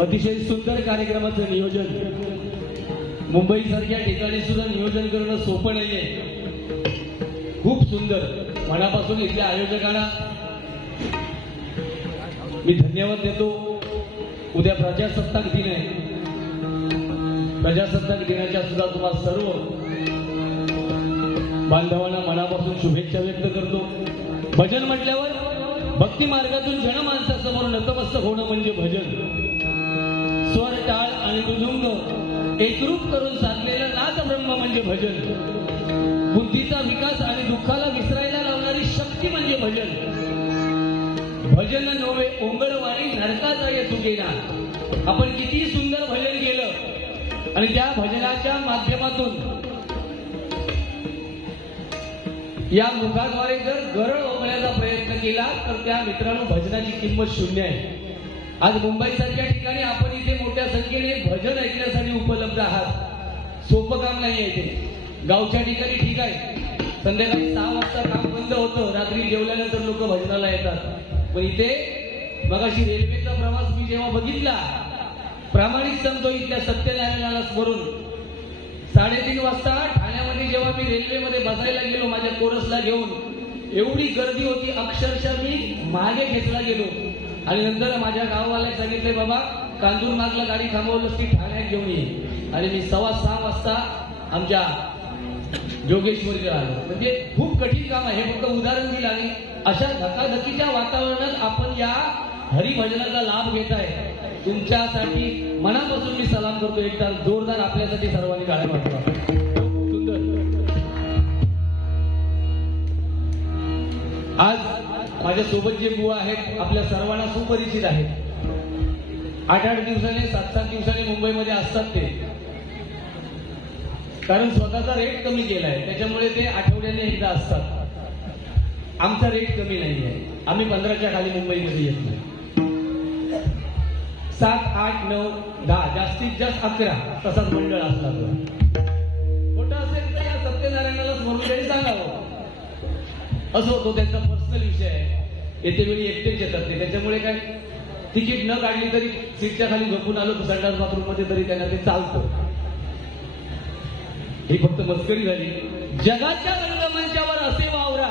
अतिशय सुंदर कार्यक्रमाचं नियोजन. मुंबई सारख्या ठिकाणी सुद्धा नियोजन करणं सोपं नाहीये. खूप सुंदर. मनापासून इथल्या आयोजकांना मी धन्यवाद देतो. उद्या प्रजासत्ताक दिन आहे. प्रजासत्ताक दिनाच्या सुद्धा तुम्हाला सर्व बांधवांना मनापासून शुभेच्छा व्यक्त करतो. भजन म्हटल्यावर भक्ती मार्गातून जनमानसासमोर नतमस्तक होणं म्हणजे भजन. स्वर, टाळ आणि मृदुंग एकरूप करून साधलेलं नाद ब्रह्म म्हणजे भजन. बुद्धीचा विकास आणि दुःखाला विसरायला लावणारी शक्ती म्हणजे भजन. भजन नव्हे ओंगळवाणी नरकाचा येतू गेला. आपण किती सुंदर भजन केलं आणि त्या भजनाच्या माध्यमातून या मुखाद्वारे जर गरळ ओंगण्याचा प्रयत्न केला तर त्या मित्रांनो भजनाची किंमत शून्य आहे. आज मुंबईसारख्या ठिकाणी आपण इथे मोठ्या संख्येने भजन ऐकण्यासाठी उपलब्ध आहात. सोपं काम नाही आहे ते. गावच्या ठिकाणी ठीक आहे, संध्याकाळी 6 वाजता काम बंद होतं, रात्री जेवल्यानंतर लोक भजनाला येतात. पण इथे मगाशी रेल्वेचा प्रवास मी जेव्हा बघितला, प्रामाणिक सांगतो, इथल्या सत्यनारायणाला स्मरून 3:30 वाजता ठाण्यामध्ये जेव्हा मी रेल्वेमध्ये बसायला गेलो माझ्या कोरसला घेऊन, एवढी गर्दी होती अक्षरशः मी मागे खेचला गेलो. आणि नंतर माझ्या गाववाल्याला सांगितले, बाबा कांदूर मागला गाडी थांबवलंच ती ठाण्यात घेऊन ये. आणि मी 6:15 वाजता आमच्या जोगेश्वरीला आलो. म्हणजे खूप कठीण काम आहे. हे फक्त उदाहरण दिलं. आणि अशा धकाधकीच्या वातावरणात आपण या हरिभजनाचा लाभ घेत आहे. तुमच्यासाठी मनापासून मी सलाम करतो. एकदा जोरदार आपल्यासाठी सर्वांनी गाड्या वाजवा. सुंदर. आज माझ्या सोबत जे बुवा आहेत आपल्या सर्वांना सुपरिचित आहेत. 8-8 दिवसाने 7-7 दिवसाने मुंबईमध्ये असतात ते. कारण स्वतःचा रेट कमी केलाय, त्याच्यामुळे ते आठवड्याने एकदा असतात. आमचा रेट कमी नाही आहे. आम्ही 15च्या खाली मुंबईमध्ये येत नाही. 7, 8, 9, 10 जास्तीत जास्त 11 तसाच मंडळ असला तर. मोठं असेल तर या सत्यनारायणाला स्मरून तरी सांगावं. असं होतो, त्यांचा पर्सनल विषय आहे. येते वेळी एकटेच येतात ते. त्याच्यामुळे काय तिकीट न काढली तरी सीटच्या खाली झोपून आलो संडास बाथरूम मध्ये तरी त्यांना ते चालतं. ही फक्त मस्करी झाली. जगाच्या रंगमंचावर असे वावरा,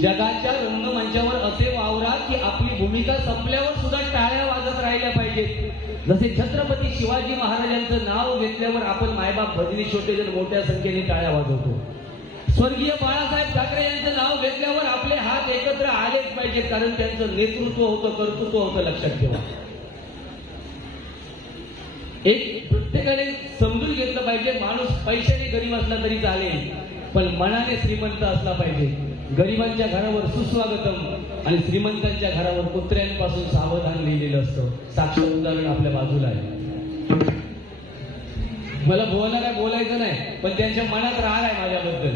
जगाच्या रंगमंचावर असे वावरा की आपली भूमिका संपल्यावर सुद्धा टाळ्या वाजत राहिल्या पाहिजेत. जसे छत्रपती शिवाजी महाराजांचं नाव घेतल्यावर आपण मायबाप भजनी छोटेजण मोठ्या संख्येने टाळ्या वाजवतो. स्वर्गीय बाळासाहेब ठाकरे यांचं नाव घेतल्यावर आपले हात एकत्र आलेच पाहिजेत, कारण त्यांचं नेतृत्व होतं, कर्तृत्व होतं. लक्षात ठेवा. एक प्रत्येकाने समजून घेतलं पाहिजे, माणूस पैशाने गरीब असला तरी चालेल, पण मनाने श्रीमंत असला पाहिजे. गरिबांच्या घरावर सुस्वागतम आणि श्रीमंतांच्या घरावर कुत्र्यांपासून सावधान लिहिलेलं असतं. साक्षात उदाहरण आपल्या बाजूला आहे. मला बुवांना काय बोलायचं नाही, पण त्यांच्या मनात राग आहे माझ्याबद्दल.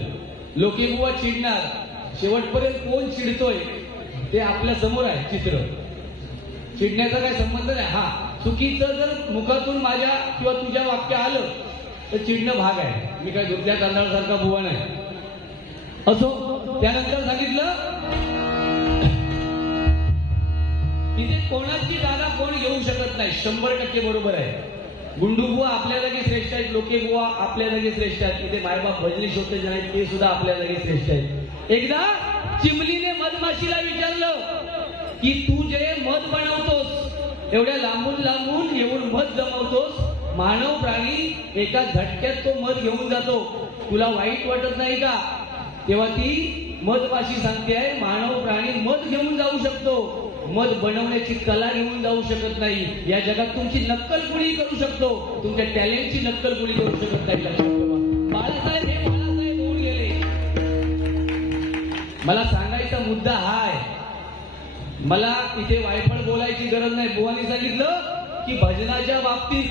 लोके बुवा चिडणार. शेवटपर्यंत कोण चिडतोय ते आपल्या समोर आहे चित्र. चिडण्याचा काय संबंध नाही. हा, चुकीचं जर मुखातून माझ्या किंवा तुझ्या वाक्य आलं तर चिडणं भाग आहे. मी काय दुर्या तांदळासारखा बुवा नाही. असो. त्यानंतर सांगितलं तिथे कोणाची जागा कोण घेऊ शकत नाही. 100% बरोबर आहे. गुंडू बुवा आपल्या जागी श्रेष्ठ आहेत, लोके बुवा आपल्या जागी श्रेष्ठ आहेत. तिथे मायबाप भजनी शोधते जे आहेत ते सुद्धा आपल्या जागी श्रेष्ठ आहेत. एकदा चिमलीने मधमाशीला विचारलं की तू जे मध बनवतोस, एवढ्या लांबून लांबून येऊन मध जमवतोस, मानव प्राणी एका झटक्यात तो मध घेऊन जातो, तुला वाईट वाटत नाही का? तेव्हा ती मधमाशी सांगते आहे, मानव प्राणी मध घेऊन जाऊ शकतो, मध बनवण्याची कला घेऊन जाऊ शकत नाही. या जगात तुमची नक्कल कुणी करू शकतो, तुमच्या टॅलेंटची नक्कल कुणी करू शकत नाही. लक्षात ठेवा. बाळासाहेब हे बाळासाहेब होऊन गेले. मला सांगायचा मुद्दा हा आहे. मला इथे वायफळ बोलायची गरज नाही. बुवानी सांगितलं की भजनाच्या बाबतीत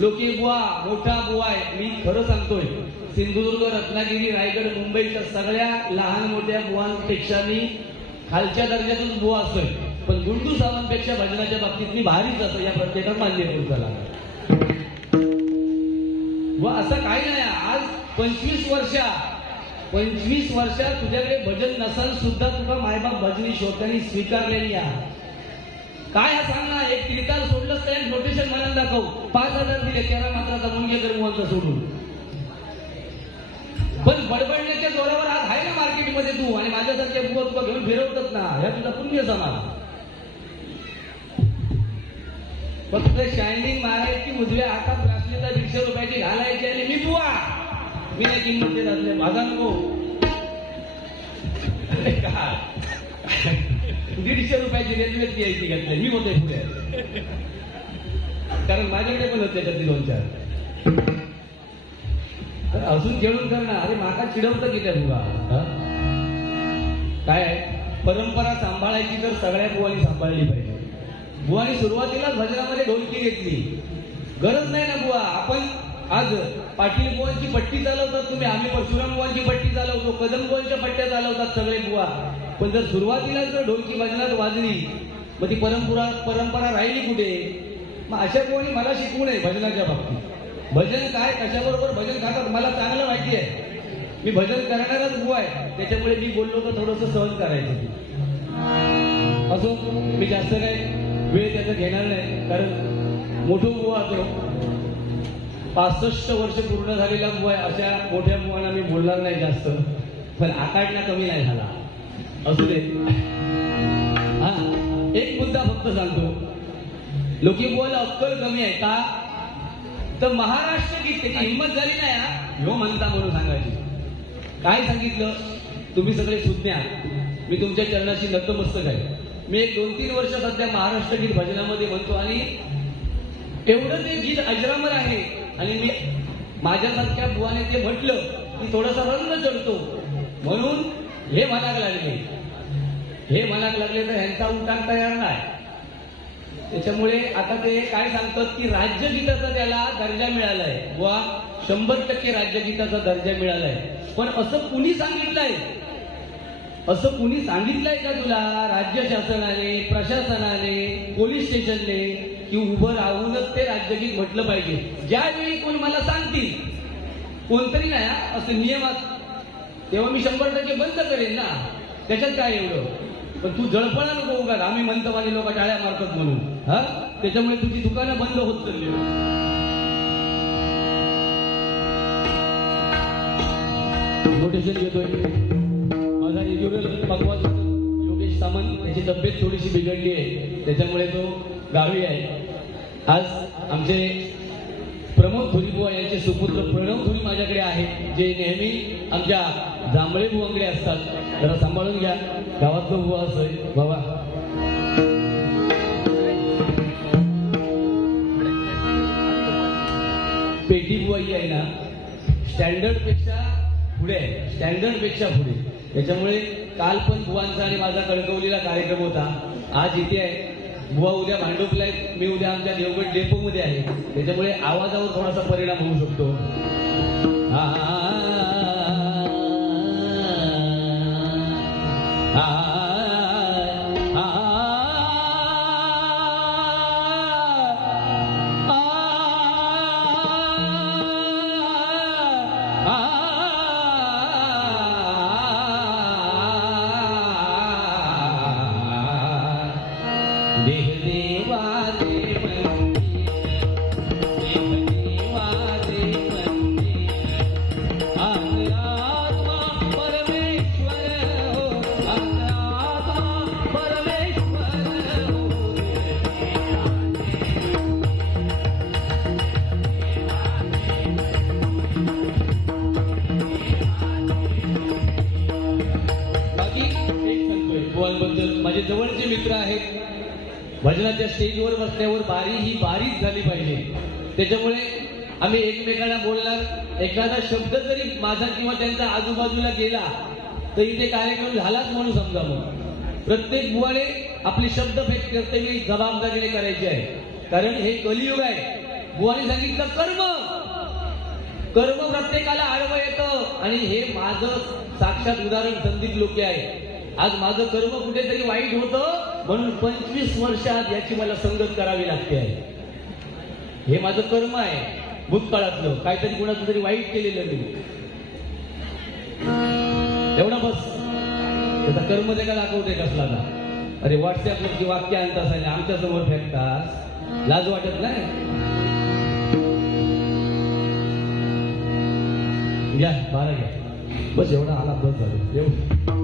लोके बुवा मोठा बुवा आहे. मी खरं सांगतोय, सिंधुदुर्ग, रत्नागिरी, रायगड, मुंबईच्या सगळ्या लहान मोठ्या बुवांपेक्षा मी खालच्या दर्जातून बुवा असतोय. पण गुंडू सावंतपेक्षा भजनाच्या बाबतीत मी भारीच असं या प्रत्येकात मान्य करून झाला. व असं काही नाही. आज 25 वर्षात तुझ्याकडे भजन नसल सुद्धा तुला मायबाप भजनी श्रोत्यांनी स्वीकारलेली आहे. काय हा सांग ना, एक त्रिताल सोडलंच तर नोटेशन म्हणायला दाखव. 5,000 दिले 13 मात्राचा मुंगेकर मुवांचा सोडून. पण बडबडण्याच्या जोरावर आज आहे ना मार्केटमध्ये तू, आणि माझ्यासारख्या बुवा तुला घेऊन फिरवतात ना, ह्या तुझा पुण्य समाज. फक्त शायनिंग मारायची, उजव्या हातात ब्रासलेटला 150 रुपयाची घालायची, आणि मी बुवा मी नाही किंमत देत असले माझा नको. 150 रुपयाची रेल्वेत यायची घेतली मी होते पुढे, कारण माझ्याकडे पण होते त्याच्यातली 2-4. अजून खेळून करणार. अरे माका चिडवतं की त्या बुवा. काय परंपरा सांभाळायची तर सगळ्या बुवानी सांभाळली पाहिजे. बुवानी सुरुवातीलाच भजनामध्ये ढोलकी घेतली. गरज नाही ना बुवा. आपण आज पाटील बुवांची पट्टी चालवतात तुम्ही, आम्ही परशुराम बुवांची पट्टी चालवतो, कदम बुवांच्या पट्ट्या चालवतात सगळे बुवा. पण जर सुरुवातीलाच जर ढोलकी भजनात वाजली मग ती परंपरा राहिली कुठे? मग अशा बुवानी मला शिकवू नये भजनाच्या बाबतीत. भजन काय, कशाबरोबर भजन खातात मला चांगलं माहिती आहे. मी भजन करणारच बुवा आहे, त्याच्यामुळे मी बोललो तर थोडंसं सहन करायचं. असो, मी जास्त काय वेळ त्याचं घेणार नाही, कारण मोठं बुवा तो 65 वर्ष पूर्ण झालेला बुवा आहे. अशा मोठ्या बुवांना मी बोलणार नाही जास्त, पण आकाडना कमी नाही झाला. असू दे. हा, एक मुद्दा फक्त सांगतो. लोकी बुवाला अक्कल कमी आहे का? तर महाराष्ट्र गीत त्याची हिंमत झाली नाही ह्यो म्हणता म्हणून सांगायची. काय सांगितलं? तुम्ही सगळे सुज्ञ आहात, मी तुमच्या चरणाशी नतमस्तक आहे. मी एक 2-3 वर्ष सध्या महाराष्ट्र गीत भजनामध्ये म्हणतो, आणि एवढं ते गीत अजरामर आहे. आणि मी माझ्यासारख्या बुवाने ते म्हटलं की थोडासा रंग चढतो, म्हणून हे म्हणायला लागले. हे म्हणायला लागले तर ह्यांचा उठाण तयार नाही. त्याच्यामुळे आता ते काय सांगतात की राज्यगीताचा त्याला दर्जा मिळालाय. बुवा 100% राज्यगीताचा दर्जा मिळालाय. पण असं कुणी सांगितलंय? असं कुणी सांगितलंय का तुला? राज्य शासनाने, प्रशासनाने, पोलीस स्टेशनने की उभं राहूनच ते राज्यगीत म्हटलं पाहिजे. ज्यावेळी कोण मला सांगतील, कोणतरी नाही असं नियमात, तेव्हा मी 100% बंद करेन ना. त्याच्यात काय एवढं? पण तू जळपणा नको उगाच आम्ही म्हणतो माझे लोक टाळ्या मारतात म्हणून. हा, त्याच्यामुळे तुझी दुकानं बंद होत चालली. नोटेशन घेतोय माझा रेग्युलर पकवाज योगेश सामंत, त्याची तब्येत थोडीशी बिघडली आहे, त्याच्यामुळे तो गावी आहे. आज आमचे प्रमोद धुरीबुवा यांचे सुपुत्र प्रणव धुरी माझ्याकडे आहेत, जे नेहमी आमच्या जांभळे बुवांकडे असतात. जरा सांभाळून घ्या, गावातलो बुवा असतोय बाबा. पेटी बुवा ही आहे ना, स्टँडर्ड पेक्षा पुढे आहे, स्टँडर्ड पेक्षा पुढे. त्याच्यामुळे काल पण बुवांचा आणि माझा कणकवलीला कार्यक्रम होता, आज इथे आहे. बुवा उद्या भांडुपला आहेत, मी उद्या आमच्या देवगड डेपोमध्ये आहे. त्याच्यामुळे आवाजावर थोडासा परिणाम होऊ शकतो. माझे जवळचे मित्र आहेत. भजनाच्या स्टेजवर बसल्यावर बारी ही बारीच झाली पाहिजे. त्याच्यामुळे आम्ही एकमेकांना बोलणार, एखादा शब्द जरी माझा किंवा त्यांचा आजूबाजूला गेला तर इथे कार्यक्रम झालाच म्हणून समजा. मग प्रत्येक बुवाने आपले शब्द फेक कर्तव्य जबाबदारीने करायचे आहे, कारण हे कलियुग आहे. बुवाने सांगितलं कर्म, कर्म प्रत्येकाला आडवं येतं, आणि हे माझं साक्षात उदाहरण संदीप लोके आहे. आज माझं कर्म कुठेतरी वाईट होतं, म्हणून 25 वर्षात याची मला संगत करावी लागते आहे. हे माझं कर्म आहे, भूतकाळातलं काहीतरी कुणाचं तरी वाईट केलेलं मी. एवढा बस, त्याचा कर्म ते का दाखवते कसला का. अरे व्हॉट्सअपवरची वाक्य आणतास आणि आमच्या समोर फेकतास, लाज वाटत नाही? घ्या 12 घ्या, बस एवढा आला, बस झालं एवढं.